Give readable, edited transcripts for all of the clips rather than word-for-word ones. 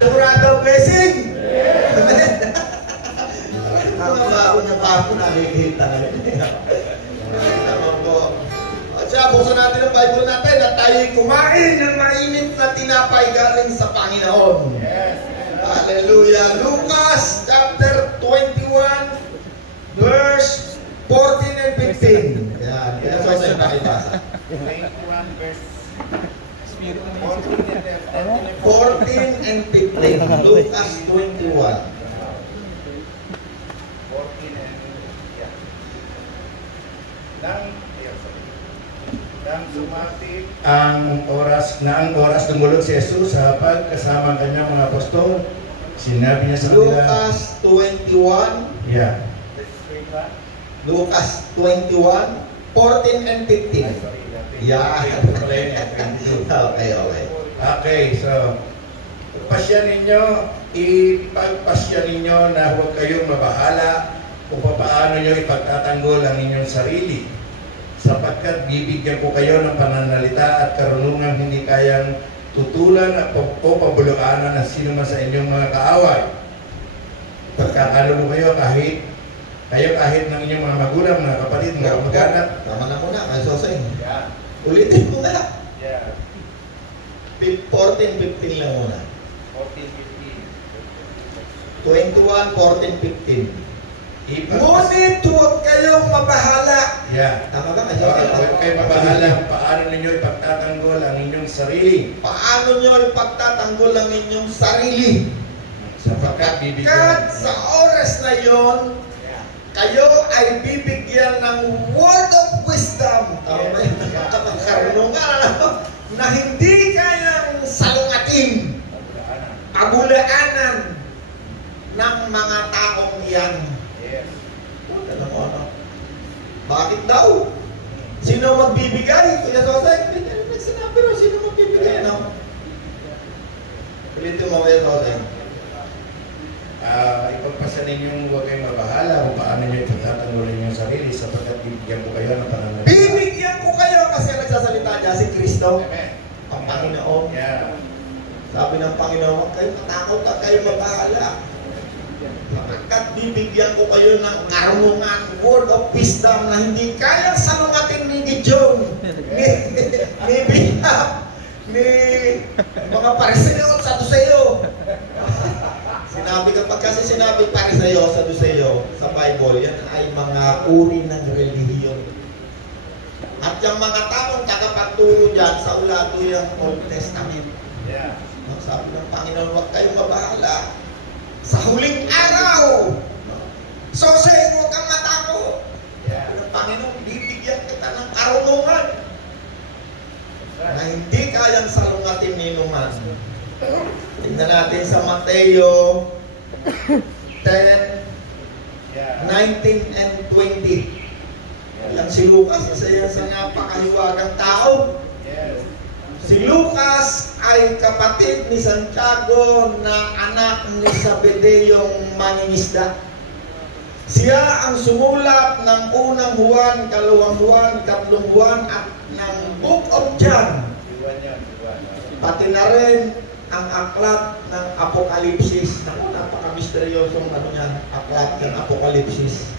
Sigurado blessing! Ako na pa ako nakikita. Naman po. At siya, buksan natin ang Bible natin at tayo'y kumain ng mainit na tinapay galing sa Panginoon. Hallelujah. Lucas chapter 21 verse 14 and 15. Yan. Yan sa sa'yo nakibasa. 21 verse 14 and 15. Lucas 21. Nang sumatik ang oras dumulog si Jesus sa pagkasama ang kanyang mga apostol, sinabi niya sa kanila, Lucas 21. yeah. Lucas 21, 14 and 15. Yeah. Okay. Okay, so ipagpasya ninyo na huwag kayong mabahala kung paano nyo ipagtatanggol ang inyong sarili, sapagkat bibigyan ko kayo ng pananalita at karunungan hindi kayang tutulan at pabulaanan ng sino man sa inyong mga kaaway. Pagkakalulo kayo kahit ng inyong mga magulang, mga kapatid, mga kamag-anak. Tama na muna, kay Soseng. Ulitin mo na. 14, 15 lang muna. 21, 14, 15. Ngunit huwag kayong mabahala. Tama ba? Huwag kayong mabahala kung paano ninyo ipagtatanggol ang inyong sarili. Paano nyo ipagtatanggol ang inyong sarili? Sapagkat bibigyan sa oras na yon, kayo ay bibigyan ng word of wisdom. Karunungan na hindi kayang salungatin, pagulaanan ng mga taong iyan. Bakit daw? Sino magbibigay? Kuya Soseng, sinabi rin, sino magbibigay? Ulitin mo, Kuya Soseng. Ipagpasya ninyong huwag kayong mabahala kung paano nyo ipagtatanggol ninyong sarili, sapagkat bibigyan ko kayo ng pananalita. Bibigyan ko kayo kasi nagsasalita niya si Kristo. Ang Panginoon. Sabi ng Panginoon, huwag kayong matakot at kayong mabahala. Sapagkat bibigyan ko kayo ng karunungan, word of wisdom na hindi kayang salungatin ni Gideon, ni Bilham, ni mga Pariseo at Saduceo. Kapag sinabi Pariseo, Saduceo sa Bible, yan ay mga uri ng relihiyon. At yung mga taong tagapagturo dyan sa ulado yung Old Testament. Sabi ng Panginoon, huwag kayong mabahala. Sa huling araw, Soseng, huwag kang matakot. Ang Panginoon, bibigyan kita ng karunungan na hindi kayang salungatin ni Numan. Tingnan natin sa Mateo 10, 19 and 20. Yang si Lucas, isa yan sa napakahiwagang tao. Si Lucas ay kapatid ni Santiago na anak ni Zebedeyong mangingisda. Siya ang sumulat ng unang Juan, kalawang Juan, katlong Juan at ng Book of John. Pati na rin ang aklat ng Apokalipsis. Napaka-misteryosong aklat ng Apokalipsis.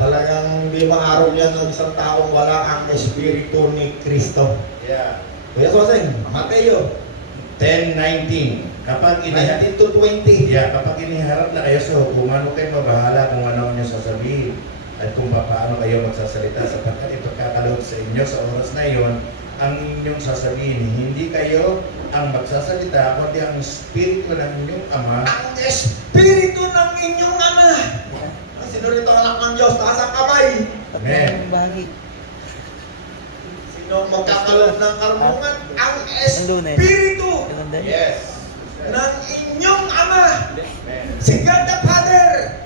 Talagang hindi maaraw yan ng isang taong wala ang Espiritu ni Kristo. Kuya Soseng, Mateo 10:19. Kapag 19 to 20. kapag iniharap na kayo sa hukuman, huwag kayong mabahala kung ano ang inyong sasabihin at kung paano kayo magsasalita, sapagkat ipagkakaloob sa inyo sa oras na iyon ang inyong sasabihin. Hindi kayo ang magsasalita, kundi ang Espiritu ng inyong Ama. Ang Espiritu ng inyong Ama. Sino rito anak ng Diyos? Taas ang kamay. Amen. Sino magkakaroon ng karunungan? Ang Espiritu ng inyong Ama. Si God the Father.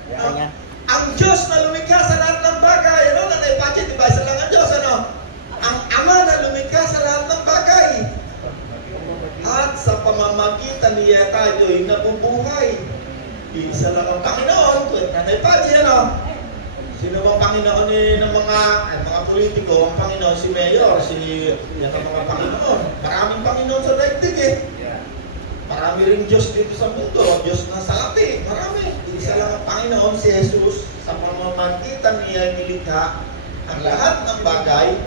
Ang Diyos na lumikha sa lahat ng bagay. Nanay Pachi, diba? Isa lang ang Diyos. Ang Ama na lumikha sa lahat ng bagay. At sa pamamagitan niya tayo'y nabubuhay. Isa lang ang Panginoon. Nanay Pachi, sino bang Panginoon ng mga politiko? Ang Panginoon, si Mayor, yan ang mga Panginoon. Maraming Panginoon sa daigdig marami ring Diyos dito sa mundo. Diyos na salapi, marami. Isa lang ang Panginoon, si Jesus. Sa pamamagitan niya nilikha ang lahat ng bagay.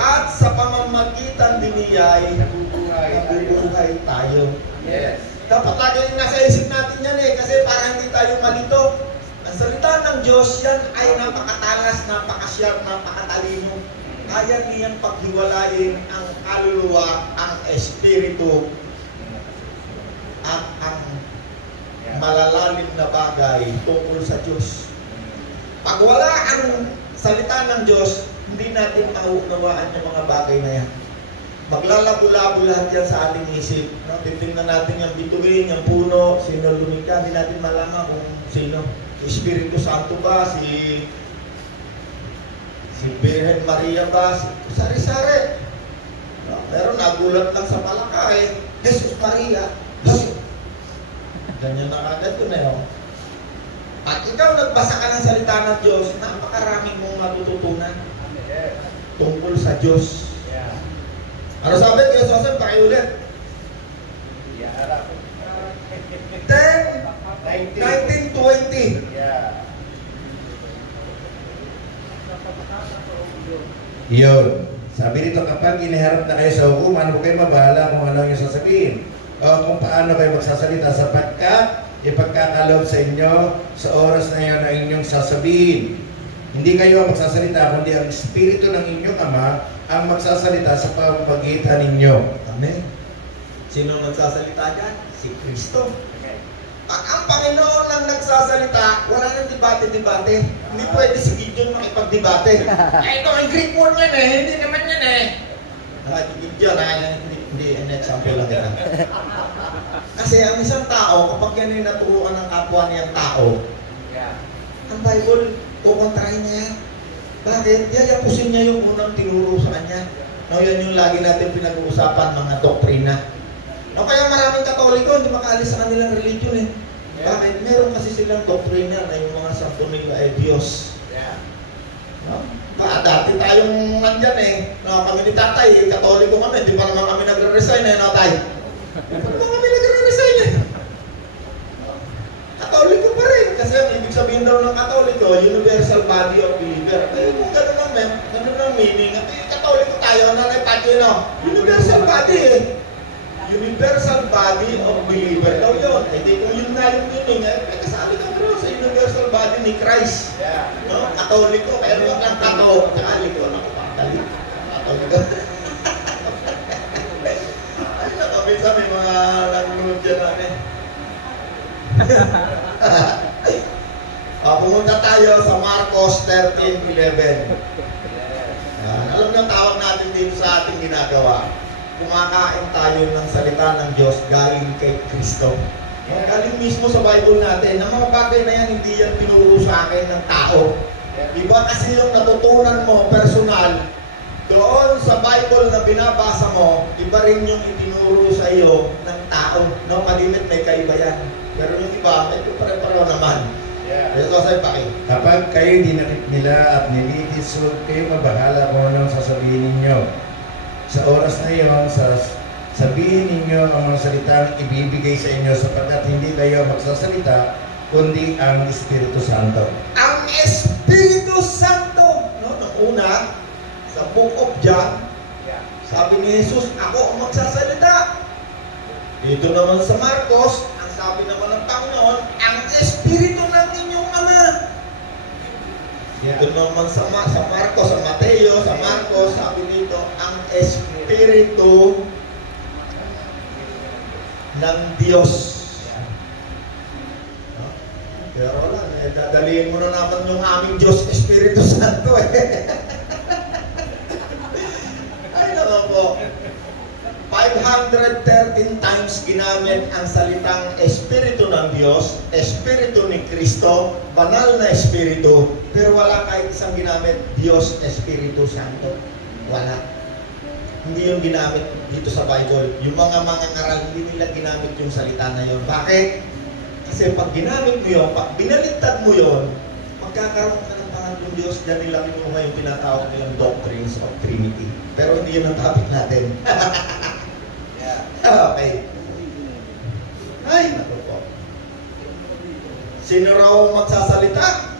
At sa pamamagitan din niya ay nabubuhay tayo. Yes. Dapat lagi yung nasa isip natin yan kasi para hindi tayo malito. Ang salita ng Diyos yan ay napakatalas, napakasyap, napakatalino. Kaya niyan paghiwalayin ang kaluluwa, ang espiritu, at ang malalalim na bagay tungkol sa Diyos. Pag wala ang salita ng Diyos, hindi natin mauunawaan yung mga bagay na yan. Maglalabo-labo lahat yan sa ating isip. No? Titingnan natin yung bituin, yung puno, sino lumika, hindi natin malaman kung sino. Espiritu Santo ba, si Birhen Maria ba, sari-sari. No? Pero nagulat lang sa palakay, Jesus Maria, Jesus. Ganyan na agad yun eh. At ikaw nagbasa ka ng salita ng Diyos, napakaraming mong matututunan tungkol sa Diyos. Ano sabi? Kaya Joseph, pakiulit. 19:20. Yun. Sabi dito, kapag iniharap na kayo sa hukuman, huwag kayo mabahala kung ano yung sasabihin o kung paano kayo magsasalita sapagkat ipagkakalob sa inyo sa oras na yun ang inyong sasabihin. Hindi kayo ang magsasalita, kundi ang Espiritu ng inyong Ama ang magsasalita sa pamamagitan ninyo. Amen. Sino nagsasalita dyan? Si Kristo. Pag ang Panginoon lang nagsasalita, wala nang debate-debate. Hindi pwede si Gideon makipag-debate. Ito ang Greek word yan hindi naman yan Gideon, hindi, example lang yan. Kasi ang isang tao, kapag yan ay naturuan ng kapwa niyang tao, ang Bible, kukontrahin niya yan. Bakit? Yayapusin niya yung unang tinuro sa kanya. No, yan yung lagi natin pinag-uusapan, mga doktrina. No, kaya maraming Katoliko hindi makaalis sa kanilang religion Bakit? Meron kasi silang doktrina na yung mga santo nila ay Diyos. No? Dati tayong nandyan no, kami ni tatay, Katoliko kami, di pa naman kami nagre-resign no, tay? Di pa naman kami nagre-resign Katoliko pa rin, kasi ang ibig sabihin daw ng Katoliko, universal body of believer. Kaya kung gano'n ang meaning, at Katoliko tayo, universal body Universal body of believer daw yun. Hindi kung yun na yung meaning, kasali ka bro sa universal body ni Christ. No? Katoliko, pero wag lang Katoliko. Katoliko. Ay, nakabisa may mga nag-load dyan natin. Pumunta tayo sa Marcos 13:11. Alam niyo, tawag natin dito sa ating ginagawa. Kumakain tayo ng salita ng Diyos galing kay Kristo. Galing mismo sa Bible natin. Ang mga bagay na yan, hindi yan tinuro sa akin ng tao. Iba kasi yung natutunan mo, personal, doon sa Bible na binabasa mo, iba rin yung itinuro sa iyo ng tao. No, malimit may kaiba yan. Pero yung iba, medyo pare-pareho naman. Ito sa ipaki. Kapag kayo dinakip nila at nilitis, huwag kayo mabahala kung anong sasabihin ninyo. Sa oras na iyon, sabihin ninyo ang mga salitang ibibigay sa inyo sapagkat hindi kayo magsasalita, kundi ang Espiritu Santo. Ang Espiritu Santo! No? Nung una, sa Book of John, sabi ni Jesus, ako ang magsasalita. Dito naman sa Marcos, ang sabi naman ng Panginoon, ang Espiritu ng inyong Ama. Dito naman sa Marcos, sa Mateo, sa Marcos, sabi dito, ang Espiritu ng Diyos. No? Pero lang, dadalihin mo na naman yung aming Diyos, Espiritu Santo Ay naman po. 513 times ginamit ang salitang Espiritu ng Diyos, Espiritu ni Kristo, banal na Espiritu, pero wala kahit isang ginamit Diyos, Espiritu Santo. Wala. Hindi yung ginamit dito sa Bible. Yung mga ngaral, hindi nila ginamit yung salita na yun. Bakit? Kasi pag ginamit mo yun, pag binaliktad mo yun, magkakaroon ka ng pangatlong Diyos, dyan nila kinuha yung tinatawag nilang doctrines of Trinity. Pero hindi yun ang topic natin. Okay. Sino raw magsasalita?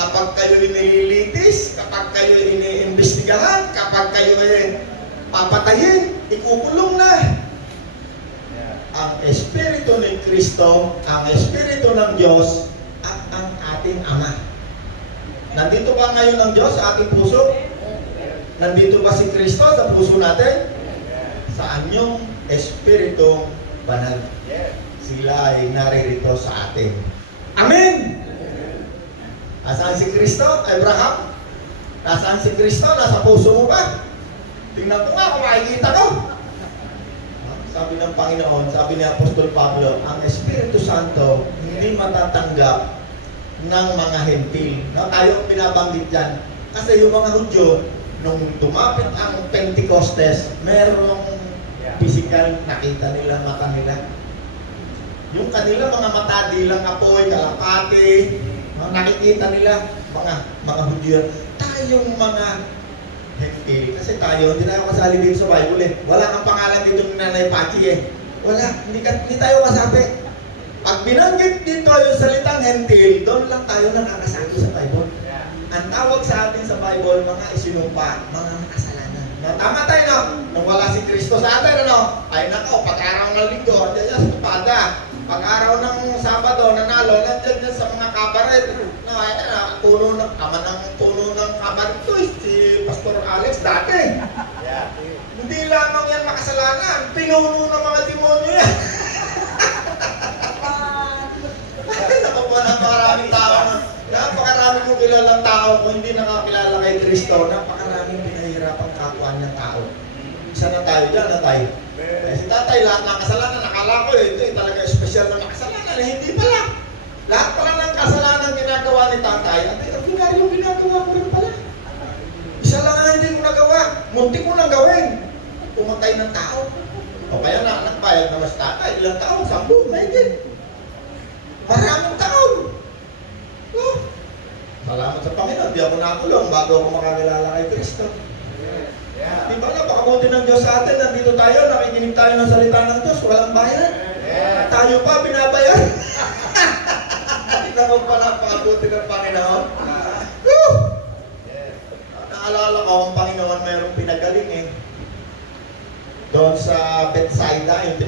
Kapag kayo nililitis, kapag kayo iniimbestigahan, kapag kayo papatayin, ikukulong na. Ang Espiritu ni Kristo, ang Espiritu ng Diyos, at ang ating Ama. Nandito ba ngayon ang Diyos sa ating puso? Nandito ba si Kristo sa puso natin? Sa anyong Espiritu Banal. Sila ay naririto sa atin. Amen! Nasaan si Kristo? Abraham? Nasaan si Kristo? Nasa puso mo ba? Tingnan ko nga kung makikita ko. Sabi ng Panginoon, sabi ni Apostol Pablo, ang Espiritu Santo hindi matatanggap ng mga hentil. No, tayo ang binabanggit dyan. Kasi yung mga Hudyo, nung dumapit ang Pentecostes, merong physical, nakita nila mata nila. Yung kanila mga mata, di lang apoy, kalapati, nakikita nila, mga Hudyo. Tayong mga hentil, kasi tayo, hindi tayo kasali dito sa Bible Wala kang pangalan dito ng Nanay Pachi Wala, hindi tayo kasabi. Pag binanggit dito yung salitang hentil, doon lang tayo nakakasali sa Bible. Ang tawag sa atin sa Bible, mga isinumpa, mga makasalanan. No, tama tayo, no? Nung wala si Kristo sa atin, ano? Ay nako, pag-araw ng linggo, nandiyan sa pada. Pag-araw ng Sabado, nanalo, nandiyan sa mga kabaret. No, ay puno ng kabaret ito, si Pastor Alex dati. Hindi lamang yan makasalanan, pinuno ng mga demonyo yan. Napakaraming tao, napakaraming kong kilalang tao kung hindi nakakilala kay Kristo, napakaraming pinahihirapang kakuan ng tao. Isa na tayo dyan, na tayo. Si tatay, lahat ng kasalanan, nakala ko ito talaga espesyal na kasalanan, hindi pala. Lahat pala ng kasalanan ginagawa ni tatay, at ordinaryong ginagawa ko rin pala. Isa lang ang hindi ko nagawa, muntik ko nang gawin. Pumatay ng tao. O kaya na, nagbayad na mas tatay, ilang taon, 10, mahigit. Maraming taon. Oh. Salamat sa Panginoon, di ako nakulong bago ako makakilala kay Kristo. Di ba na, pakabuti ng Diyos sa atin, nandito tayo, nakikinig tayo ng salita ng Diyos, walang bayan. Tayo pa, binabayan. Hindi na mo pala pakabuti ng Panginoon. Naalala ko, ang Panginoon mayroong pinagaling doon sa Bethsaida, yung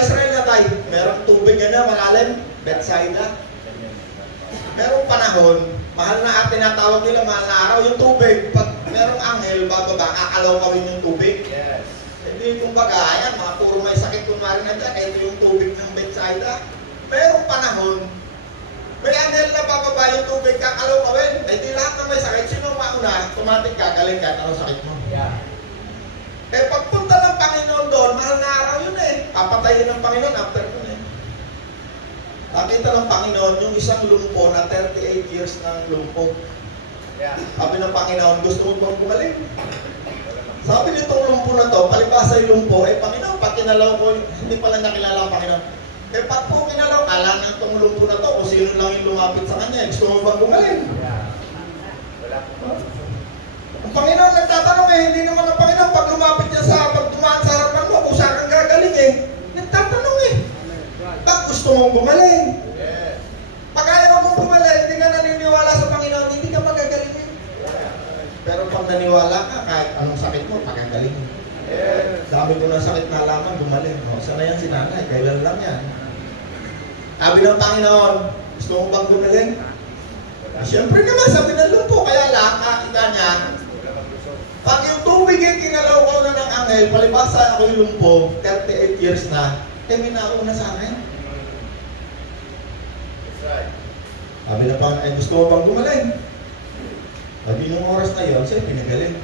Israel na tayo, merong tubig na malalim, Bethsaida. Merong panahon, mahal na tinatawag nila, mahal na araw, yung tubig, pag merong anghel, bababa, kakalawawin yung tubig. Hindi kumbaga, ayan, mga puro may sakit kunwari na dyan, ito yung tubig ng Bethsaida. Merong panahon, may anghel na bababa yung tubig, kakalawawin. Hindi lahat na may sakit, sino mauna, automatic kagaling ka, anong sakit mo? Pagpunta ng Panginoon doon, mahal na araw yun papatayin ng Panginoon after yun Nakita ng Panginoon yung isang lumpo na 38 years ng lumpo. Sabi ng Panginoon, gusto mo bang bumaling? Sabi nitong lumpo na to, palibasa yung lumpo, Panginoon, pag kinalaw ko, hindi pala nakilala ang Panginoon. Pag po kinalaw, alam na itong lumpo na to, kung sino lang yung lumapit sa kanya, gusto mo bang bumaling? Ang Panginoon nagtatanong hindi naman ang Panginoon, pag lumapit niya pag dumaan sa harapan mo, kung saan kang gagaling nagtatanong Pag gusto mong gumaling. Pag ayaw mong gumaling, hindi ka naniniwala sa Panginoon, hindi ka magagalingin. Pero pag naniwala ka, kahit anong sakit mo, magagalingin. Sabi ko ng sakit na alaman, gumaling. Sana yan si nanay, kailan lang yan. Sabi ng Panginoon, gusto mo bang gumaling? Siyempre naman, sabi ng lumpo, kaya lang, kakita niya, pag yung tubig kinalaw ko na ng anghel, palibasa ako yung lumpo, 38 years na, minauna sa akin. Sabi na pa, gusto mo bang gumaling? Sabi nung oras na yun, siya pinagaling.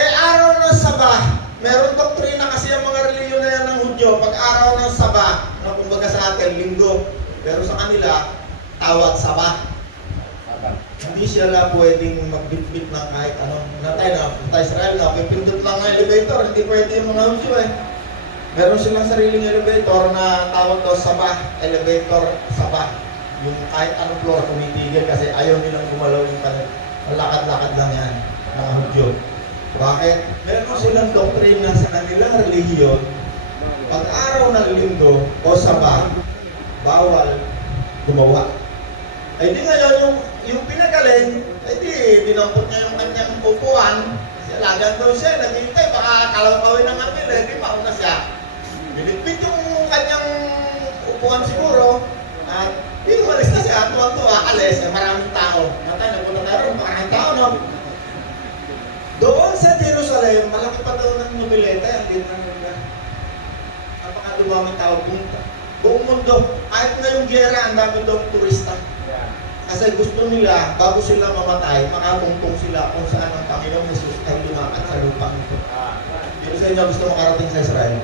Araw ng Saba, meron doktrina kasi ang mga reliyon na yan ng Hudyo, pag araw ng Saba, na kumbaga sa atin, linggo, pero sa kanila, tawag Saba. Hindi sila pwedeng magbitbit ng kahit ano. Sa Israel na, pipindot lang ng elevator, hindi pwede yung mga Hudyo Meron silang sariling elevator na tawag daw Saba, elevator Saba. Yung kahit anong floor tumitigil kasi ayaw nilang gumalaw yung lakad-lakad lang yan, mga Hudyo. Bakit? Meron silang doktrina sa kanilang relihiyon, pag araw ng linggo o Saba, bawal nandun siya, naghintay, baka kalawin ng amin, hindi pa una siya. Binitbit yung kanyang upuan siguro, at hindi umalis na siya, tuwa-tuwa, alis, maraming tao. Matay, nagpunta tayo, maraming tao, no? Doon sa Jerusalem, malaki pa daw ng numileta, ang din ng lugar. Napaka dumaming tao, buong mundo, kahit ngayong giyera, ang dami daw turista. Kasi gusto nila, bago sila mamatay, makatungtong sila kung saan ang Panginoong Jesus ay lumakad sa lupang ito. Dito sa inyo gusto makarating sa Israel.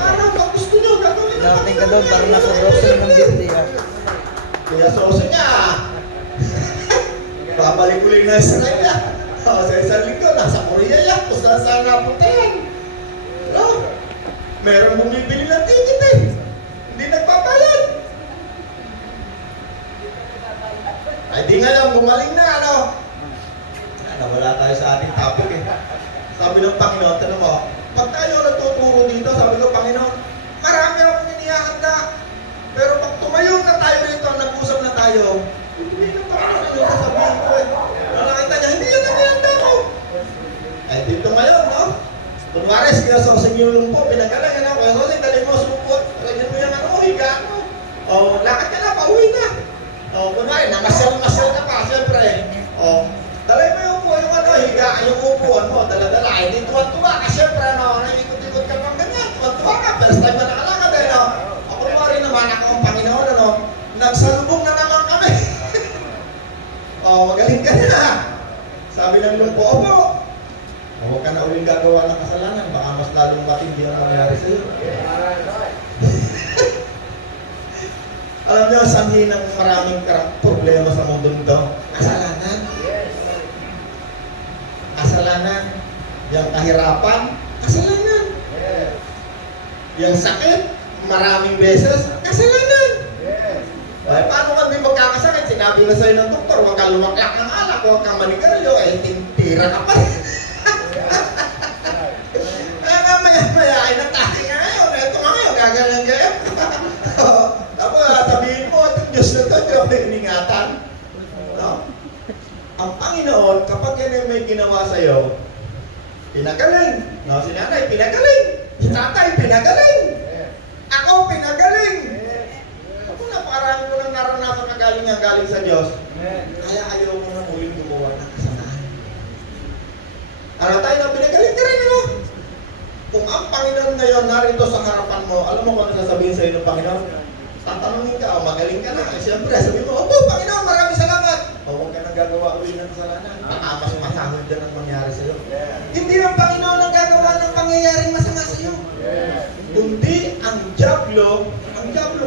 Araw, pag gusto nyo, gagawin na. Narating ka doon para nasa grocery ng beauty. Kaya soso niya. Babalik ulit na Israel niya. Sa isang linggo, nasa Korea yan. Kung saan napunta yan. Meron bumibili ng ticket eh. Hindi nagpapayan. Ay di nga lang, gumaling na ano. Nawala tayo sa ating topic eh. Sabi ng Panginoon, tanong mo, pag tayo nagtuturo dito, sabi ko, Panginoon, marami akong inihahanda. Pero pag tumayo na tayo rito, nag-usap na tayo, hindi na Panginoon, ano yung sasabihin ko eh. Nakita niya, hindi yan ang nihanda ko. Eh dito ngayon, no? Kunwari, kaya sa sinyulong po, pinagalang ano, kaya sa dali mo, supot, lagyan mo yung ano, higa mo. O, lakad ka na, pauwi na. O, kunwari, namasyal-masyal ka pa, siyempre. O, dalay mo yung upo, yung ano, higa, yung upuan mo, dala-dala. Ay, di tuwan-tuwa ka, siyempre, ano, naikot-ikot ka pang ganyan, tuwan-tuwa ka, first time na nakalakad, ano. O, kunwari naman, ako ang Panginoon, ano, nagsalubong na naman kami. O, magaling ka na. Sabi ng lumpo, opo. Huwag ka na uling gagawa ng kasalanan, baka mas lalong matindi ang mangyari sa iyo. Alam niyo, sanhi ng maraming problema sa mundo nito, kasalanan. Kasalanan. Yung kahirapan, kasalanan. Yung sakit, maraming beses, kasalanan. Ay, paano ka din magkakasakit? Sinabi na sa'yo ng doktor, huwag ka lumaklak ng alak, huwag ka manigarilyo, eh, tira ka pa rin. Kaya maya-maya ay natake nga ngayon. Ito nga ngayon, gagalan kayo. Tapos sabihin mo, itong Diyos na ito, hindi ako iningatan. No? Ang Panginoon, kapag yan may ginawa sa'yo, pinagaling. No, si nanay, pinagaling. Si tatay, pinagaling. Ako, pinagaling. Ako, napakarami ko nang naranasan na galing sa Diyos. Kaya ayaw mo na muling gumawa ng kasalanan. Ano tayo na pinagaling ka rin, ano? Kung ang Panginoon ngayon narito sa harapan mo, alam mo kung ano sasabihin sa iyo ng Panginoon? Tatanungin ka, magaling ka na. Eh, siyempre, sabihin mo, opo, Panginoon, maraming salamat. O, huwag ka nang gagawa ulit ng kasalanan. Baka mas masahod din ang mangyari sa iyo. Hindi ang Panginoon ang gagawa ng pangyayaring masama sa iyo. Kundi ang Diablo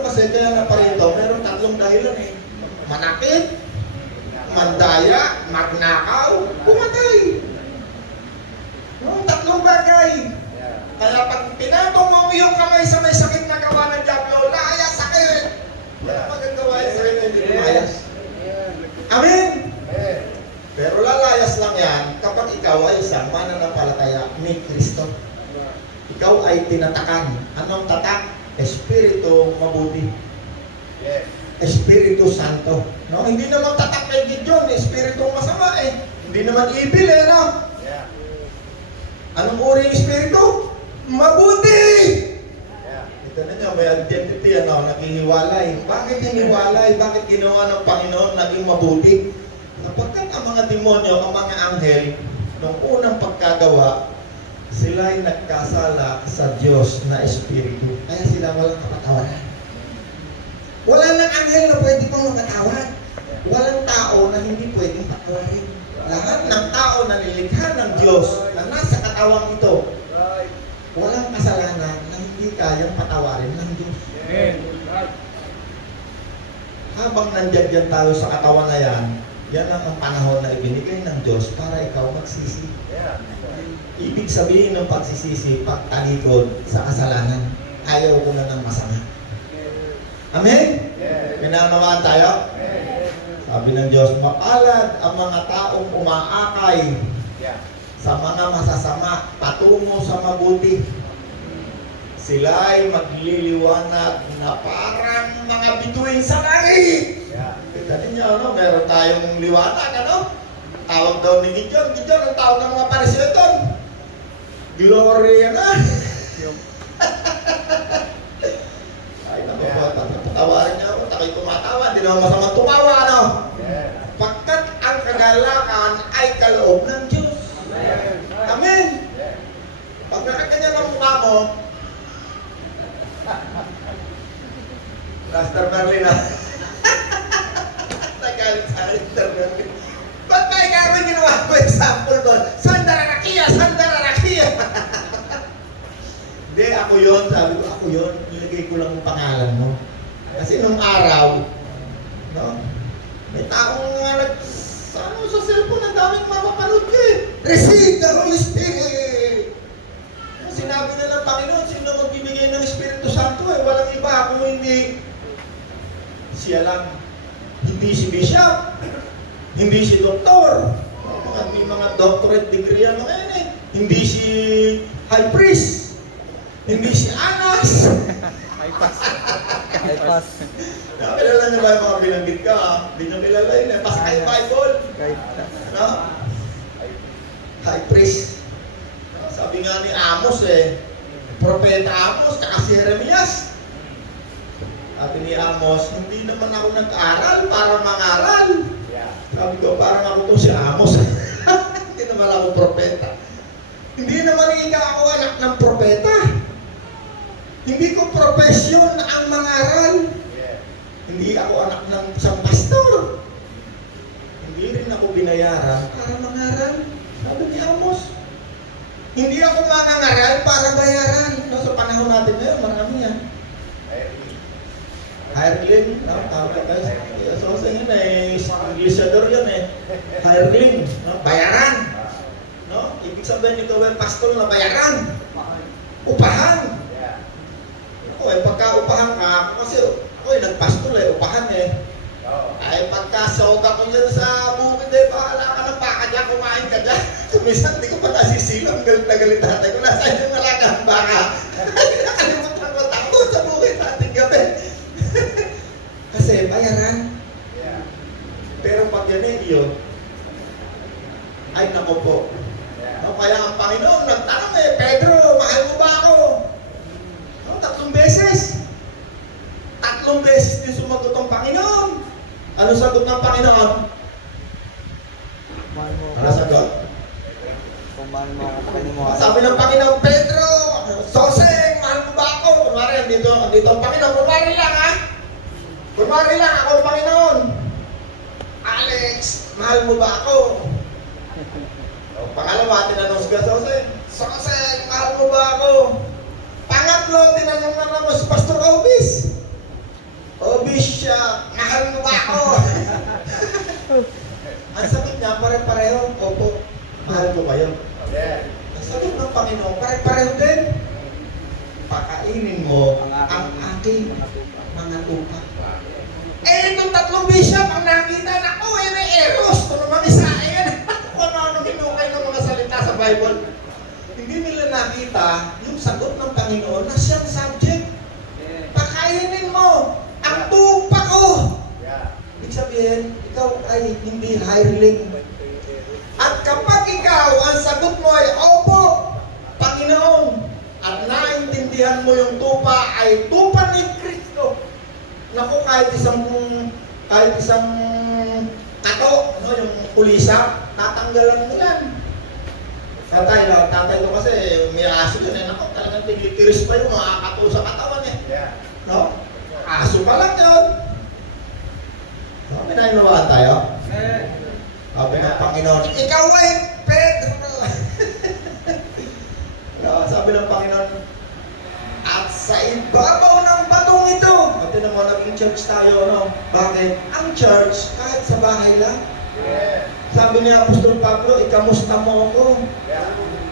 kasi kaya na parito, meron tatlong dahilan eh. Manakit, mandaya, magnakaw, pumatay. Tatlong bagay. Kaya pag pinatong mo yung kamay sa may sakit na gawa ng Diablo, layas sakit. Wala magagawa yung sakit na hindi lumayas. Amen? Pero lalayas lang yan kapag ikaw ay isang mananampalataya ni Kristo. Ikaw ay tinatakan. Anong tatak? Espiritu mabuti. Espiritu Santo. No? Hindi naman tatak kay Gideon, Espiritu masama eh. Hindi naman evil eh, no? Anong uri ng Espiritu? Mabuti! Ito na niya, may identity, ano, naghihiwalay. Bakit hiniwalay? Bakit ginawa ng Panginoon naging mabuti? Kapagkat ang mga demonyo, ang mga anghel, nung unang pagkagawa, sila ay nagkasala sa Diyos na Espiritu. Kaya sila walang kapatawaran. Wala nang anghel na pwede pang makatawad. Walang tao na hindi pwedeng patawarin. Lahat ng tao na nilikha ng Diyos na nasa katawang ito, walang kasalanan na hindi kayang patawarin ng Diyos. Habang nandiyan tayo sa katawan na yan, yan lang ang panahon na ibinigay ng Diyos para ikaw magsisi. Ibig sabihin ng pagsisisi, pagtalikod sa kasalanan. Ayaw ko na ng masama. Amen? Pinanawaan tayo? Sabi ng Diyos, mapalad ang mga taong umaakay sa mga masasama patungo sa mabuti. Sila ay magliliwanag na parang mga bituin sa langit. Kita ninyo, ano? Meron tayong liwanag, ano? tawag daw ni Gideon. Gideon, ang tawag ng mga Pariseo doon. Gloria na. Ay, patawarin niya ako. Tako'y tumatawa. Hindi naman masamang tumawa, ano? Pagkat ang kagalakan ay kaloob ng Diyos. Amen. Pag nakaganyan ang mukha mo, Pastor Merlin, nagalit sa Pastor Merlin. Ba't ba ikaw may ginawa ko example doon? Sandararakia! Sandararakia! Hindi, ako yun. Sabi ko, ako yun. Nilagay ko lang ang pangalan mo. Kasi nung araw, no? May taong sa cellphone, ang daming mapapanood ko eh. Receive the Holy Spirit! Sinabi na ng Panginoon, sino magbibigay ng Espiritu Santo eh? Walang iba kung hindi siya lang. Hindi si Bishop, hindi si Doktor, may mga doctorate degree ang mga yan eh. Hindi si High Priest, hindi si Anas. High pass. Kilala niyo ba yung mga binanggit ka? Hindi niyo kilala yun eh. Basta kayo Bible. No? High Priest. Sabi nga ni Amos eh, Propeta Amos, kaka si Jeremias. Sabi ni Amos, hindi naman ako nag-aral para mangaral. Sabi ko, parang ako itong si Amos. Hindi naman ako propeta. Hindi naman ikaw ako anak ng propeta. Hindi ko profesyon ang mangaral. Hindi ako anak ng isang pastor. Hindi rin ako binayaran para mangaral. Sabi ni Amos, hindi ako mangangaral para bayaran. No, sa panahon natin ngayon, marami yan. Hireling, no? Tawag ka guys. So, sa yun eh, Englishador yun eh. Hireling, no? Bayaran. No? Ibig sabihin ikaw ay pastor na bayaran. Upahan. Ako eh, pagka-upahan ka, kasi ako eh, nagpastor eh, upahan eh. Ay, pagka-sog ako dyan sa bukid eh, bahala ka ng baka dyan, kumain ka dyan. Kumisan, hindi ko pa nasisilang, galit na galit tatay ko. Nasaan yung malagang baka? Nakalimutan ko, tako sa bukid natin gabi. Kasi bayaran. Pero pag yan eh, yun, ay nako po. No, kaya ang Panginoon nagtanong eh, Pedro, mahal mo ba ako? No, 3 beses. 3 beses din sumagot ang Panginoon. Ano sagot ng Panginoon? Ano sagot? Kung mahal mo ako, pwede mo ako. Sabi ng Panginoon, Pedro, Soseng, mahal mo ba ako? Kunwari, dito ang Panginoon. Kunwari lang ha? Kunwari lang, ako ang Panginoon. Alex, mahal mo ba ako? Pangalawa, tinanong si Soseng, Soseng, mahal mo ba ako? Pangatlo, tinanong na naman si Pastor Obis. Obis siya, mahal mo ba ako? Ang sagot niya, pare-pareho. Opo, mahal ko kayo. Ang sagot ng Panginoon, pare-pareho din. Pakainin mo ang aking mga tupa. Eh, itong 3 bishop ang nakita na, oh, may eros. Ito naman isa, eh, kung ano hinukay ng mga salita sa Bible. Hindi nila nakita yung sagot ng Panginoon na siyang subject. Pakainin mo ang tupa ko. Ibig sabihin, ikaw ay hindi hireling. At kapag ikaw, ang sagot mo ay, opo, Panginoon, at naintindihan mo yung tupa ay tupa ni Kristo. Naku, kahit isang kato, ano, yung pulisa, tatanggalan mo yan. Tatay ko kasi may aso yun eh. Naku, talagang tigitiris pa yung mga kato sa katawan eh. No? Aso pa lang yun. No, pinahinawahan tayo. Sabi ng Panginoon, ikaw ay Pedro. No, sabi ng Panginoon, at sa ibabaw ng batong ito. At yun naman, naging church tayo, no? Bakit? Ang church, kahit sa bahay lang. Sabi ni Apostol Pablo, ikamusta mo ako?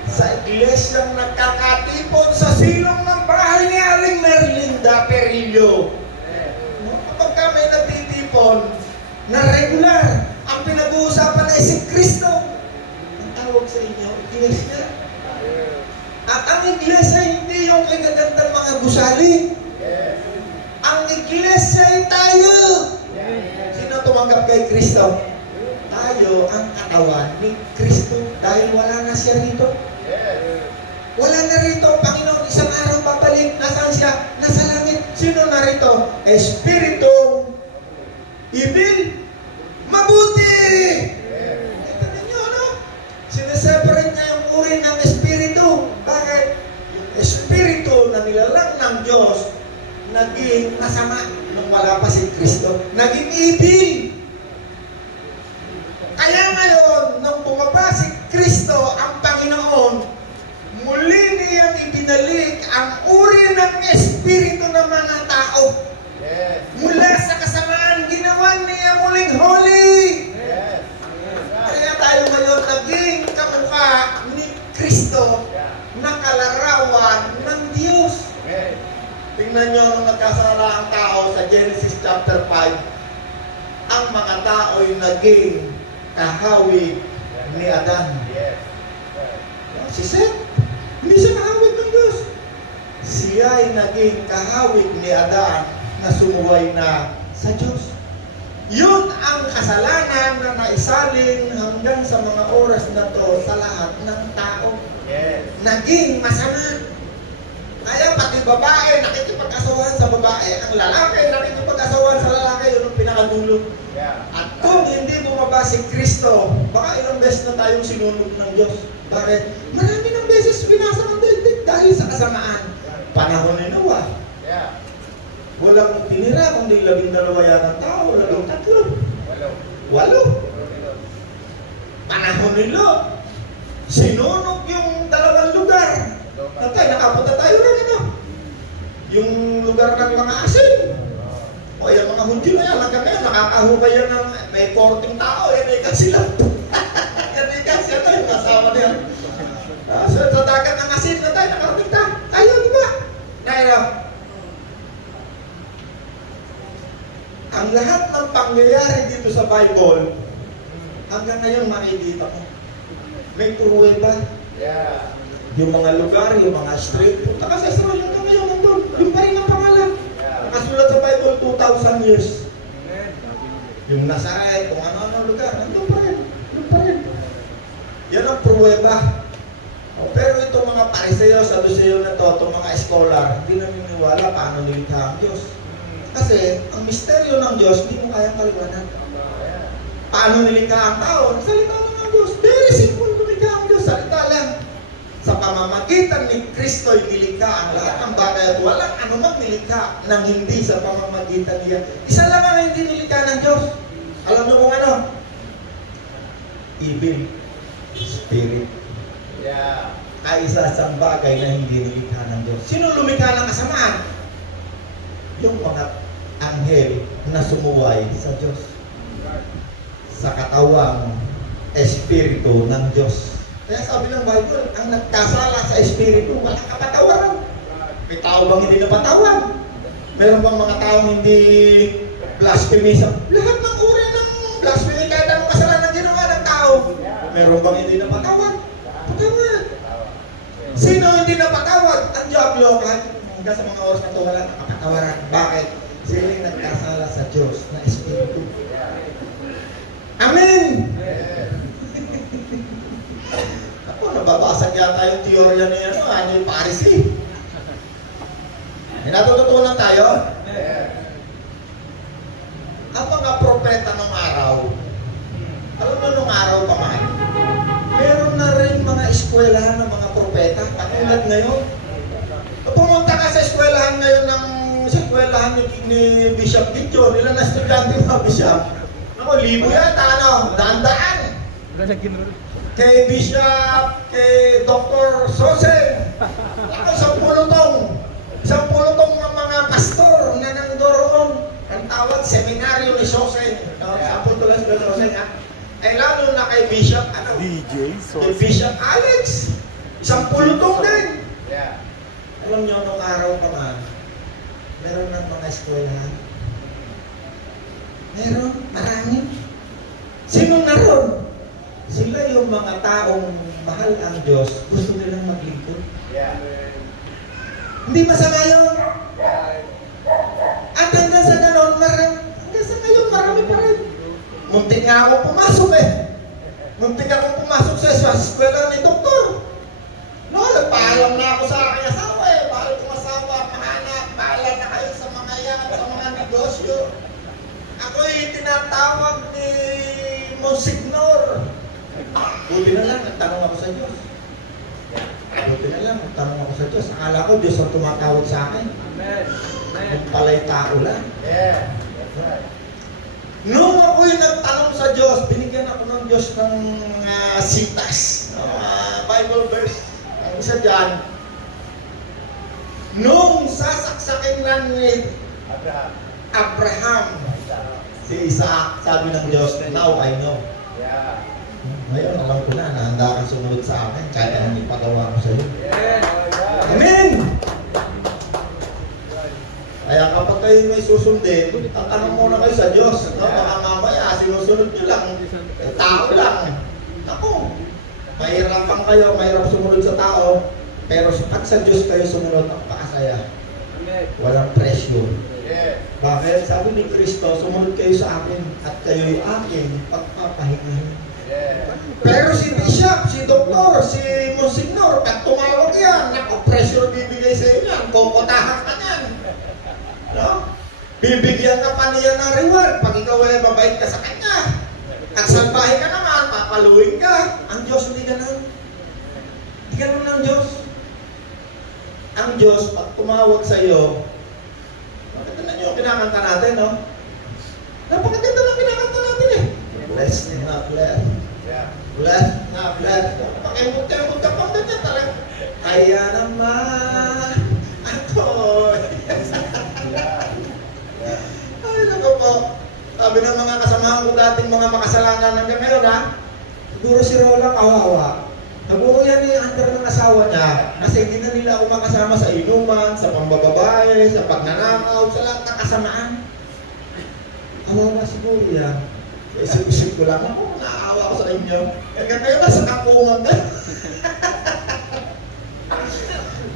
Sa iglesyang nagkakatipon sa silong ng bahay ni Aling Merlinda Perillo. No? Kapag kami nagtitipon, na regular, ang pinag-uusapan ay si Kristo. Ang tawag sa inyo, iglesia. At ang iglesia hindi yung kagagandang mga gusali. Ang iglesia ay tayo. Sino tumanggap kay Kristo? Tayo. tayo ang katawan ni Kristo dahil wala na siya rito. Wala na rito, Panginoon, isang araw babalik. Nasaan siya? Nasa langit. Sino na rito? Espiritu, ibil, mabuti. Ito ninyo, ano? Sineseparate niya yung uri ng espiritu. Bakit? Yung espiritu na nilalang ng Diyos, naging masama nung wala pa si Kristo. Naging ibil. Kaya ngayon, nung bumaba si Kristo, ang Panginoon, muli niyang ibinalik ang uri ng espiritu ng mga tao. Yes. Mula sa kasamaan, ginawa niya muling holy. Yes. Kaya tayo ngayon naging kamukha ni Kristo na kalarawan ng Diyos. Yes. Tingnan nyo nung nagkasala ang tao sa Genesis chapter 5, ang mga tao'y naging kahawig ni Adan. Yes. Si Seth, hindi siya kahawig ng Diyos. Siya ay naging kahawig ni Adan na sumuway na sa Diyos. Yun ang kasalanan na naisalin hanggang sa mga oras na to sa lahat ng tao. Yes. Naging masama. Kaya pati babae, nakikipag-asawan sa babae. Ang lalaki, nakikipag-asawan sa lalaki. Yun ang pinakadulo. Yeah. At kung hindi bumaba si Kristo, baka ilang beses na tayong sinunod ng Diyos. Bakit? Marami ng beses binasa ng daigdig dahil sa kasamaan. Panahon ni Noah. Yeah. Walang tinira, kundi 12 yatang tao, 13. 8. Panahon ni Lot. Sinunog yung 2 lugar. Nagkay, nakapunta tayo rin, ano? Yung lugar ng mga asin. O yung mga Hudyo na yan, hanggang ngayon, nakakahukay yan ng may 14 tao, yan ay kasila. Yan ay kasila tayo, kasama niya. Sa dagat ng asin na tayo, nakarating tayo. Ayun, di ba? Dahil, ang lahat ng pangyayari dito sa Bible, hanggang ngayon makikita ko. May pruweba. Yeah. Yung mga lugar, yung mga street, punta ka sa Israel hanggang ngayon nandun. Yung pa rin ang pangalan. Nakasulat sa Bible 2,000 years. Yung Nazaret, kung ano-ano lugar, nandun pa rin. Nandun pa rin. Yan ang pruweba. Pero itong mga Pariseo, Saduceo na to, itong mga scholar, hindi naniniwala paano nilikha ang Diyos. Kasi ang misteryo ng Diyos, hindi mo kayang paliwanag. Paano nilikha ang tao? Salita lang ang Diyos. Very simple nilikha ang Diyos. Salita lang. Sa pamamagitan ni Kristo ay nilikha ang lahat ng bagay at walang anumang nilikha nang hindi sa pamamagitan niya. Isa lang ang hindi nilikha ng Diyos. Alam niyo kung ano? Evil. Spirit. Yeah. Ay isa sa bagay na hindi nilikha ng Diyos. Sino lumikha ng kasamaan? Yung mga anghel na sumuway sa Diyos. Sa katawang espiritu ng Diyos. Kaya sabi ng Bible, ang nagkasala sa espiritu, walang kapatawaran. May tao bang hindi napatawan? Meron bang mga taong hindi blasphemy sa... Lahat ng uri ng blasphemy, kahit anong kasalanan ginawa ng tao. Meron bang hindi napatawad? Patawad. Sino hindi napatawad? Ang Diablo, kahit hanggang sa mga oras na ito, walang kapatawaran. Bakit? Sila yung nagkasala sa Diyos na espiritu. Amen! Ako, nababasag yata yung teorya ni ano yung Pharisee. May natututunan tayo? Ang mga propeta ng araw, alam mo nung araw pa man, meron na rin mga eskwelahan ng mga propeta, katulad ngayon. Pumunta ka sa eskwelahan ngayon ni Bishop Gideon, ilan na estudyante mga Bishop? Ako, libo yata, ano? Daan-daan. Kay Bishop, kay Dr. Sose. Ako, 10 tong mga pastor na nandoroon. Ang tawag, seminaryo ni Sose. Sapon to lang si Sose nga. Ay lalo na kay Bishop, ano? DJ Kay Bishop Alex. 10 tong din. Yeah. Alam niyo, nung araw pa man, meron ng mga eskwelahan. Meron, marami. Sino naroon? Sila yung mga taong mahal ang Diyos, gusto nilang maglingkod. Yeah. Hindi masama yun. At hanggang sa ganon, hanggang sa ngayon, marami pa rin. Muntik nga ako pumasok eh. Muntik akong pumasok sa eskwela ni doktor. No, nagpaalam na ako sa aking asawa eh. Bahal kong asawa, mahanap, bahala na kayo sa mga yan, sa mga negosyo. Ako'y tinatawag ni Monsignor. Buti na lang, nagtanong ako sa Diyos. Buti na lang, nagtanong ako sa Diyos. Akala ko Diyos ang tumatawag sa akin. Amen. Amen. Yung pala'y tao lang. Yeah, that's right. Nung ako'y nagtanong sa Diyos, binigyan ako ng Diyos ng mga sitas, Bible verse. Ang isa dyan, nung sasaksakin na ni Abraham, si Isaac, sabi ng Diyos, now I know. Yeah. Ngayon, alam ko na, nahanda kang sumunod sa akin, kahit anong ipagawa ko sa iyo. Yeah. Amen! Kaya kapag kayo may susundin, tatanong muna kayo sa Diyos. No? Baka mamaya, sinusunod nyo lang, tao lang. Naku, mahirapan kayo, mahirap sumunod sa tao, pero pag sa Diyos kayo sumunod, ang pakasaya. Walang presyo. Yeah. Bakit? Sabi ni Kristo, sumunod kayo sa akin at kayo'y akin pagpapahingahin. Yeah. Pero si Bishop, si Doktor, si Monsignor, pag tumawag yan, naku, pressure bibigay sa inyo yan, kukotahan ka yan. No? Bibigyan ka pa niya ng reward pag ikaw ay mabait ka sa kanya. At salbahe ka naman, papaluin ka. Ang Diyos hindi ganun. Hindi ganun ang Diyos. Ang Diyos, pag tumawag sa iyo, maganda nyo yung kinakanta natin, no? Napakaganda ng kinakanta natin eh. Bless na bless. Yeah. Bless na bless. Pakimot-kimot ka pang ganyan talaga. Kaya naman ako. Ay, naku po. Sabi ng mga kasamahan ko dating mga makasalanan hanggang ngayon, ha? Siguro si Roland kawawa. Nabuhuyan niya yung under ng asawa niya kasi hindi na nila ako makasama sa inuman, sa pambababae, sa pagnanakaw, sa lahat ng kasamaan. Kawawa siguro yan. Isip-isip ko lang, ako, naaawa ko sa inyo. Hanggang ngayon, nasa kapungan ka.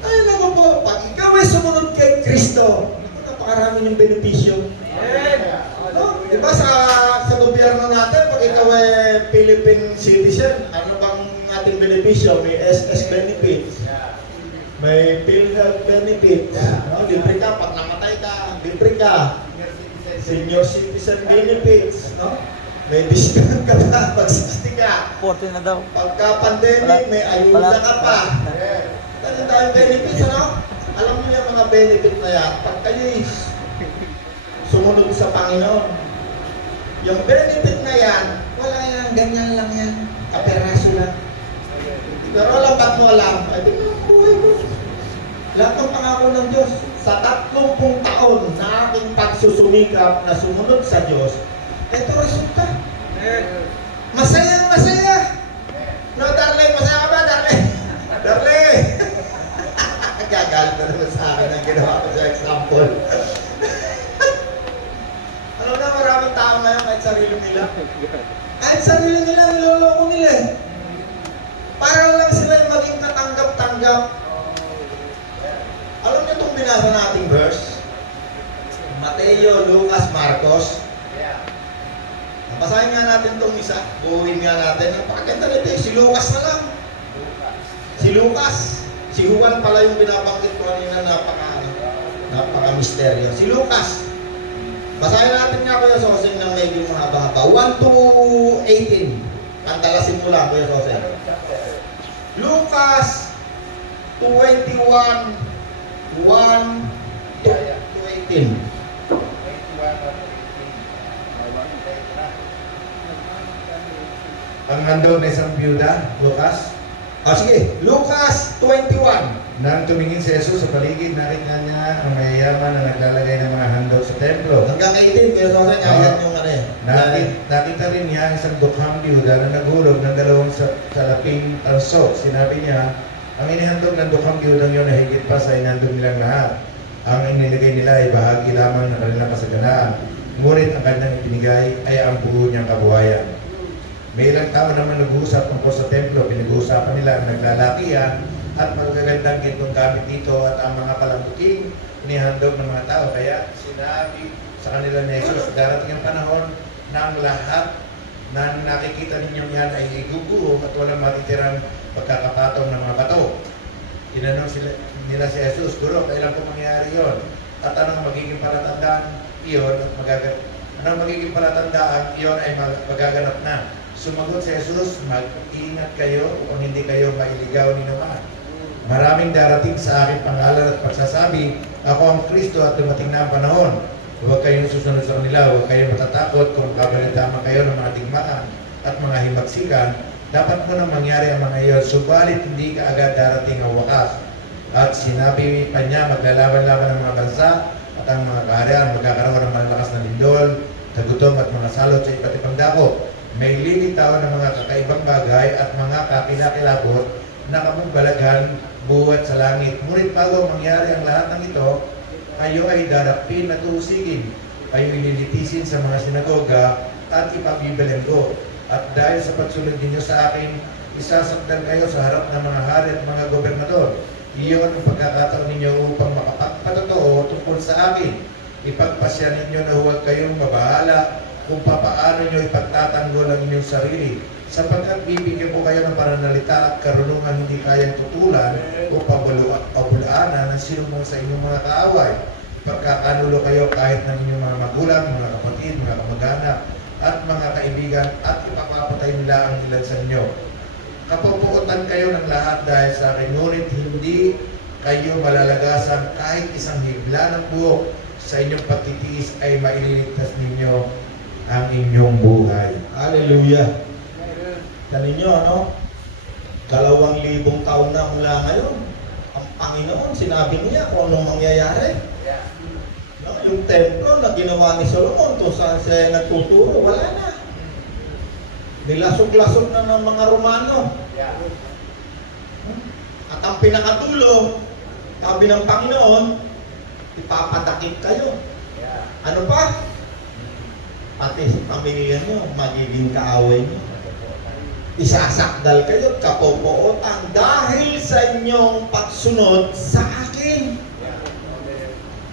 Ay, naku po. Pag ikaw ay sumunod kay Kristo, napakarami ng benepisyo. No? Diba sa gobyerno natin, pag ikaw ay Philippine citizen, ano bang ating benepisyo? May SS benefits. May PhilHealth benefits. No? Libre ka, pag namatay ka, libre ka. Senior citizen benefits. No? May discount ka pa, pag 60 ka. 40 na daw. Pagka pandemic, may ayuda ka pa. Ganun tayong benefits, ano? Alam niyo yung mga benefit na yan, pag kayo'y sumunod sa Panginoon, yung benefit na yan, wala yan, ganyan lang yan, kaperaso lang. Pero alam ba't mo alam? Ay, di mo buhay mo. Lahat ng pangako ng Diyos, sa 30 taon na aking pagsusumikap na sumunod sa Diyos, ito resulta. Masayang masaya. No, darling, masaya ka ba, darling? Darling! Gagalit na naman sa akin ang ginawa ko sa example. Alam na, maraming tao ngayon kahit sarili nila. Kahit sarili nila, niloloko nila eh. Para lang sila yung maging katanggap-tanggap. Alam niyo itong binasa nating verse? Mateo, Lucas, Marcos. Basahin nga natin itong isa. Buuin nga natin. Napakaganda nito eh. Si Lucas na lang. Si Lucas. Si Juan pala yung binabanggit ko kanina, napaka-misteryo. Si Lucas. Basahin natin nga, Kuya Soseng, ng medyo mahaba-haba. 1 to 18. Pantalasin mo lang, Kuya Soseng. Lucas 21, 1 to 18. Ang handog na isang byuda, Lucas. Sige, Lucas 21. Nang tumingin si Jesus sa paligid, nakita niya ang mayayaman na naglalagay ng mga handog sa templo. Hanggang 18, pero sa akin, ayan yung ano eh. Nakita rin niya ang isang dukhang byuda na naghulog ng dalawang salaping tanso. Sinabi niya, ang inihandog ng dukhang byudang yun ay higit pa sa inhandog nilang lahat. Ang inilagay nila ay bahagi lamang ng kanilang kasaganaan. Ngunit ang kanyang ipinigay ay ang buo niyang kabuhayan. May ilang tao naman nag-uusap tungkol sa templo. Pinag-uusapan nila ang naglalakihan at magagandang gintong gamit dito at ang mga palambuking inihandog ng mga tao. Kaya sinabi sa kanila ni Jesus, darating ang panahon na ang lahat na nakikita ninyong yan ay iguguho at walang matitirang pagkakapatong ng mga bato. Tinanong nila si Jesus, Guro, kailan po mangyayari yon? At anong magiging palatandaan iyon at anong magiging palatandaan iyon ay magaganap na? Sumagot si Jesus, mag-ingat kayo upang hindi kayo mailigaw ni naman. Maraming darating sa aking pangalan at pagsasabi, ako ang Kristo at dumating na ang panahon. Huwag kayong susunod sa kanila, huwag kayong matatakot kung kabalitama kayo ng mga digmaan at mga himagsikan. Dapat mo nang mangyari ang mga iyon, subalit hindi ka agad darating ang wakas. At sinabi pa niya, maglalaban-laban ng mga bansa at ang mga kaharian, magkakaroon ng malakas na lindol, tagutom at mga salot sa iba't ibang dako. May lilitaw ng mga kakaibang bagay at mga kakilakilabot na kamugbalaghan buhat sa langit. Ngunit bago mangyari ang lahat ng ito, kayo ay darapin at usigin. Kayo ililitisin sa mga sinagoga at ipagbibilanggo. At dahil sa pagsunod ninyo sa akin, isasakdal kayo sa harap ng mga hari at mga gobernador. Iyon ang pagkakataon ninyo upang makapagpatotoo tungkol sa akin. Ipagpasya ninyo na huwag kayong mabahala kung papaano nyo ipagtatanggol ang inyong sarili. Sapagkat bibigyan ko kayo ng pananalita at karunungan hindi kayang tutulan o pabulaanan ng sinumang sa inyong mga kaaway. Pagkakanulo kayo kahit ng inyong mga magulang, mga kapatid, mga kamag-anak, at mga kaibigan, at ipapapatay nila ang ilan sa inyo. Kapupuotan kayo ng lahat dahil sa akin, ngunit hindi kayo malalagasan kahit isang hibla ng buhok. Sa inyong pagtitiis ay maililigtas ninyo ang inyong buhay. Hallelujah! Tanin nyo, 2,000 taon na mula ngayon. Ang Panginoon, sinabi niya kung anong mangyayari. No, yung templo na ginawa ni Solomon, kung saan siya nagtuturo, wala na. Nilasog-lasog na ng mga Romano. At ang pinakadulo, sabi ng Panginoon, ipapadakip kayo. Ano pa? Pati sa pamilya nyo, magiging kaaway nyo. Isasakdal kayo, kapopootan dahil sa inyong pagsunod sa akin.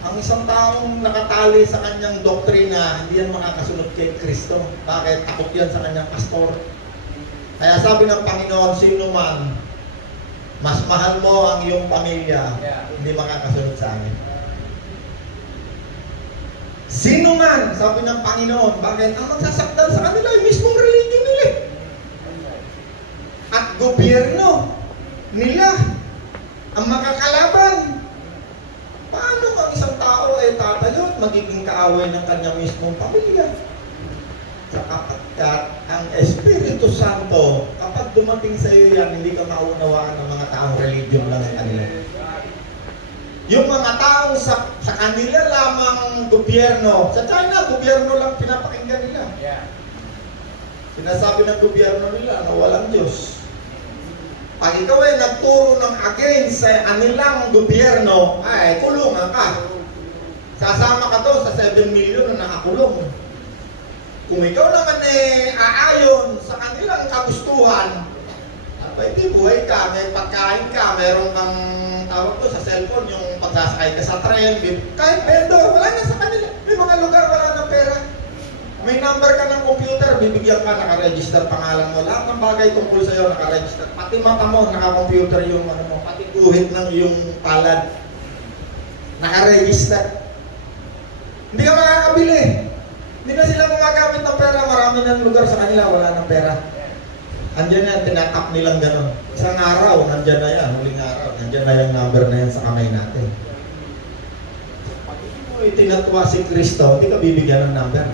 Ang isang taong nakatali sa kanyang doktrina, hindi yan makakasunod kay Kristo. Bakit? Takot yan sa kanyang pastor. Kaya sabi ng Panginoon, sino man, mas mahal mo ang iyong pamilya, hindi makakasunod sa akin. Sino man, sabi ng Panginoon, bakit? Ang magsasakdal sa kanila ay mismong religion nila. At gobyerno nila ang makakalaban. Paano ang isang tao ay tatayo at magiging kaaway ng kanyang mismong pamilya? Sapagkat ang Espiritu Santo, kapag dumating sa iyo yan, hindi ka maunawaan ng mga taong religion lang ang kanila. Yung mga taong sa kanila lamang gobyerno, sa China, gobyerno lang pinapakinggan nila. Sinasabi ng gobyerno nila na walang Diyos. Pag ikaw ay nagturo ng against sa kanilang gobyerno, ay kulungan ka. Sasama ka doon sa 7 million na nakakulong. Kung ikaw naman aayon sa kanilang kagustuhan, hindi buhay ka, may pagkain ka, meron kang tawag ko sa cellphone, yung pagsasakay ka sa tren, kahit vendor, wala na sa kanila. May mga lugar wala ng pera. May number ka ng computer, bibigyan ka, nakaregister pangalan mo. Lahat ng bagay tungkol sa iyo nakaregister. Pati mata mo, naka-computer yung ano mo, pati guhit ng iyong palad. Nakaregister. Hindi ka makakabili. Hindi na sila gumagamit ng pera. Marami ng lugar sa kanila, wala ng pera. Andiyan na, tinatap nilang gano'n. Isang araw, nandyan na yan. Huling araw, nandyan na yung number na yan sa kamay natin. Pag hindi mo itinatwa si Kristo, hindi ka bibigyan ng number.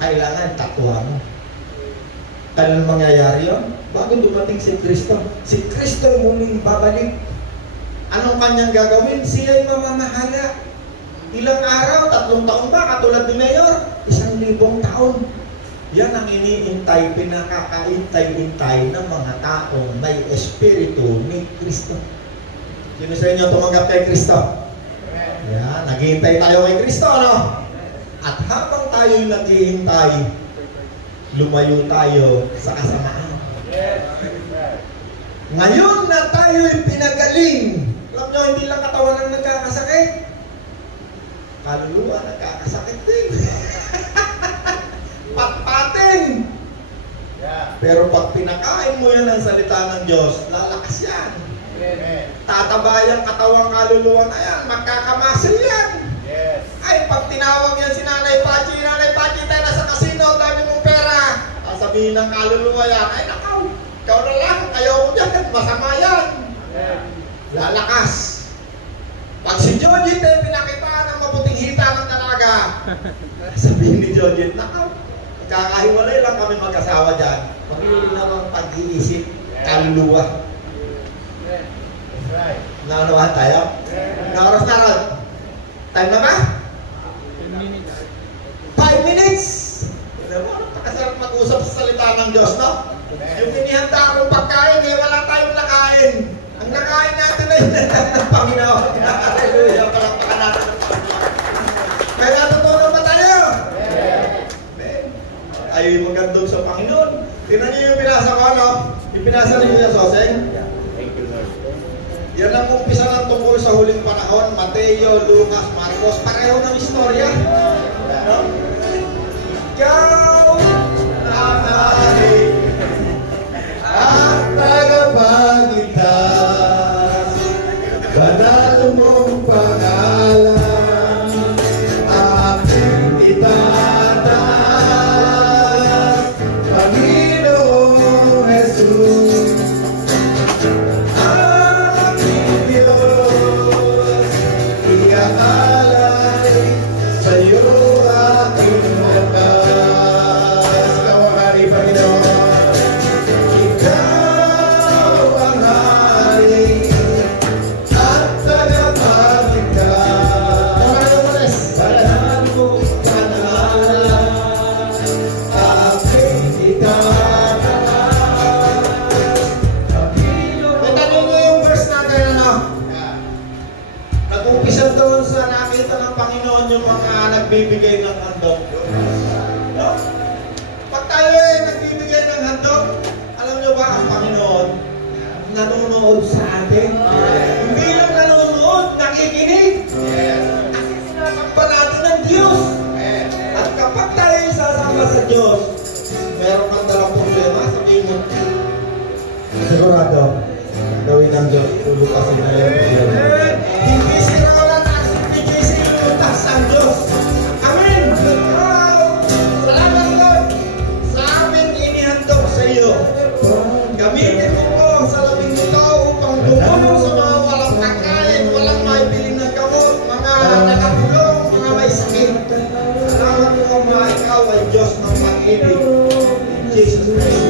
Kailangan tatuwa mo. Kailan mangyayari yun? Bago dumating si Kristo. Si Kristo muling babalik. Anong kanyang gagawin? Siya'y mamamahala. Ilang araw? 3 taon ba? Katulad ni Mayor? 1,000 taon. Yan ang iniintay, pinakakaintay-intay ng mga taong may espiritu ni Kristo. Sino sa inyo tumanggap kay Kristo? Yan, naghihintay tayo kay Kristo, no? At habang tayo'y naghihintay, lumayo tayo sa kasamaan. Ngayon na tayo'y pinagaling, alam nyo, hindi lang katawan ang nagkakasakit. Kaluluwa nagkakasakit din. Patpatin. Pero pag pinakain mo yan ng salita ng Diyos, lalakas yan. Tataba yung katawang kaluluwa na yan, magkakamasil yan. Ay, pag tinawag yan si Nanay Pachi, tayo nasa casino, dami mong pera. Sabihin ng kaluluwa yan, ay nakaw, ikaw na lang, ayaw ko dyan, masama yan. Lalakas. Pag si Jojit ay pinakitaan ng mabuting hita ng dalaga, sabihin ni Jojit, nakaw, kakahiwalay lang kami mag-asawa dyan. Maglilinaw ang pag-iisip, kaluluwa. Naunawahan tayo? Oras na ron? Time na ba? 5 minutes! Alam mo, napakasarap mag-usap sa salita ng Diyos, no? Yung inihanda kong pagkain, eh, wala tayong nakain. Ang nakain natin ay ng Panginoon. Hallelujah! Palakpakan natin ng Panginoon. May natutunan ba tayo? Ayaw yung magandog sa Panginoon. Tingnan niyo yung pinasa ko, no? Yung pinasa niyo yung Soseng. Yan ang umpisa ng tungkol sa huling panahon. Mateo, Lucas, Marcos, pareho ng istorya. No? Ikaw ang hari at tagapagligtas, banal mong pangalan, aking itataas, Panginoong Jesus. Sa'yo aking wakas. Ikaw ang hari, Panginoon. Ikaw ang hari at tagapagligtas. Banal mong pangalan, aking itataas. Itanong mo yung verse natin, ano? Nag-umpisa doon sa nakita ng Panginoon yung mga nagbibigay ng handog. No? Pag tayo ay nagbibigay ng handog, alam nyo ba ang Panginoon nanonood sa atin? Hindi lang nanonood, nakikinig. Kasi sinasamba natin ng Diyos. At kapag tayo isasamba sa Diyos, meron kang dalang problema, sabihin mo, sigurado, gawin ng Diyos, tulukasin na yung problema. Hindi sila wala taas, hindi sila lutas ang Diyos. Amen! Salamat Lord sa aming inihandog sa iyo. Gamitin mo po sa labing ito upang tumulong sa mga walang kakain, walang maibili ng gamot, mga nakakulong, mga may sakit. Salamat po mga ikaw ay Diyos ng pag-ibig. In Jesus Christ.